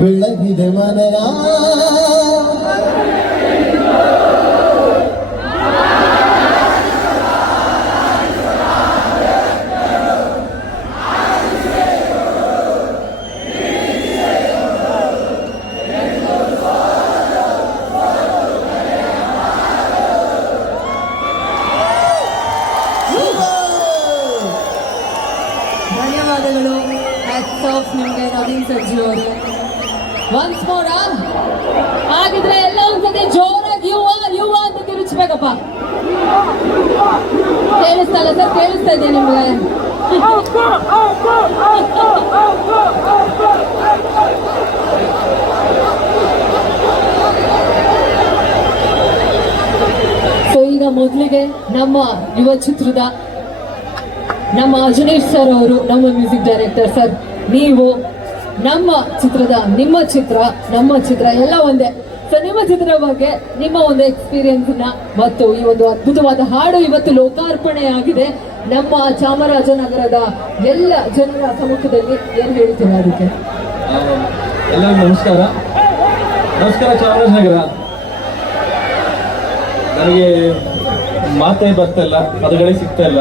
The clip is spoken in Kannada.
ಬೆಳಗಿದೆ ಮನೆಯ ಧನ್ಯವಾದಗಳು. ನಿಮಗೆ, ನವೀನ್ ಸಜ್ಜು ಅವರು. ಒನ್ಸ್ ಮೋರ್ ಹಾಗಿದ್ರೆ ಎಲ್ಲ ಒಂದ್ಸತಿ ಜೋರಾಗಿ ಯುವ ಯುವ ಅಂತ ತಿರುಚ್ಬೇಕಪ್ಪ. ಕೇಳಿಸ್ತಾ ಇಲ್ಲ ಸರ್ ಕೇಳಿಸ್ತಾ ಇದೆ ನಿಮ್ಗೆ? ಸೊ ಈಗ ಮೊದಲಿಗೆ ನಮ್ಮ ಯುವ ಚಿತ್ರದ ನಮ್ಮ ಅಜನೇಶ್ ಸರ್ ಅವರು ನಮ್ಮ ಮ್ಯೂಸಿಕ್ ಡೈರೆಕ್ಟರ್ ಸರ್ ನೀವು ನಮ್ಮ ಚಿತ್ರದ ನಿಮ್ಮ ಚಿತ್ರ ನಮ್ಮ ಚಿತ್ರ ಎಲ್ಲ ಒಂದೇ. ಸೊ ನಿಮ್ಮ ಚಿತ್ರದ ಬಗ್ಗೆ ನಿಮ್ಮ ಒಂದು ಎಕ್ಸ್ಪೀರಿಯನ್ಸ್ನ ಮತ್ತು ಈ ಒಂದು ಅದ್ಭುತವಾದ ಹಾಡು ಇವತ್ತು ಲೋಕಾರ್ಪಣೆ ಆಗಿದೆ ನಮ್ಮ ಚಾಮರಾಜನಗರದ ಎಲ್ಲ ಜನರ ಸಮ್ಮುಖದಲ್ಲಿ ಏನ್ ಹೇಳ್ತೀರಾ ಅದಕ್ಕೆ? ಆ, ಎಲ್ಲರಿಗೂ ನಮಸ್ಕಾರ. ನಮಸ್ಕಾರ ಚಾಮರಾಜನಗರ. ನನಗೆ ಮಾತೇ ಬರ್ತಾ ಇಲ್ಲ ಪದಗಳೇ ಸಿಗ್ತಾ ಇಲ್ಲ.